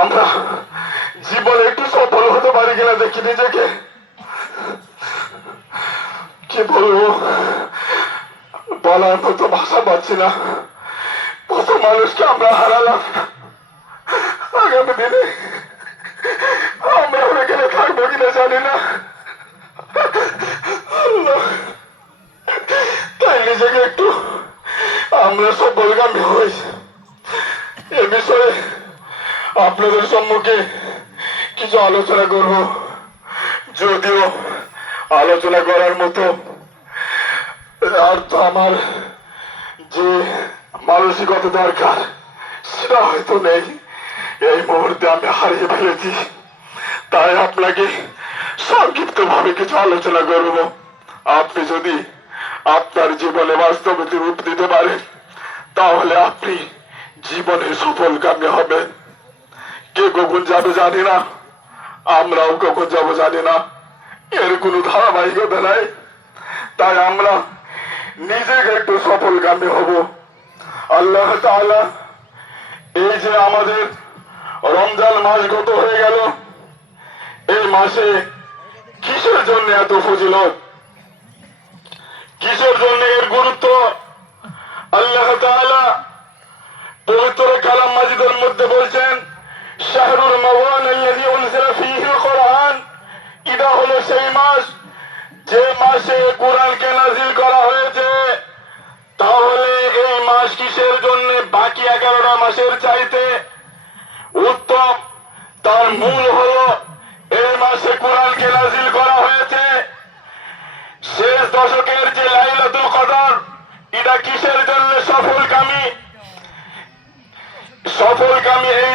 আমরা জীবনে একটু সফল হতে পারি কিনা দেখি নিজেকে। কি বলবো, বলার মতো ভাষা পাচ্ছি না। কত মানুষকে আমরা হারালাম। আগামী দিনে আমরা এখানে থাকবো কিনা জানি না। তাই নিজেকে একটু আমরা সফলগামী হই এ বিষয়ে আপনাদের সম্মুখে কিছু আলোচনা করব। যদিও আলোচনা করার মতো আর তো আমার যে মানসিকতা দরকার সেটা হয়তো নেই। এই মুহূর্তে আমি হারিয়ে ফেলেছি। তাই আপনাকে সংক্ষিপ্ত ভাবে কিছু আলোচনা করব। আপনি যদি আপনার জীবনে বাস্তবতা রূপ দিতে পারেন তাহলে আপনি জীবনে সফলকামী হবেন। কে কখন যাবে জানি না, আমরাও কখন যাবো জানি না, এর কোনো ধারাবাহিকতা নাই। তাই আমরা নিজেকে একটু সফলকামী হব। আল্লাহ তাআলা এই যে আমাদের রমজান মাস গত হয়ে গেল, এই মাসে কিসের জন্য এত ফজিলত, কিসের জন্য এর গুরুত্ব আল্লাহ তাআলা পবিত্র কালাম মাজিদের মধ্যে বলছেন, শাহরুল মাওয়ান আল্লাযী উনজিলা ফীহিল কুরআন। এটা হলো সেই মাস যে মাসে কোরআনকে নাযিল করা হয়েছে। তাহলে এই মাস কিসের জন্য বাকি 11টা মাসের চাইতে উত্তম? তার মূল হলো এই মাসে কোরআনকে নাযিল করা হয়েছে। শেষ দশকের যে লাইলাতুল কদর, এটা কিসের জন্য সফলকামী? সফলকামী এই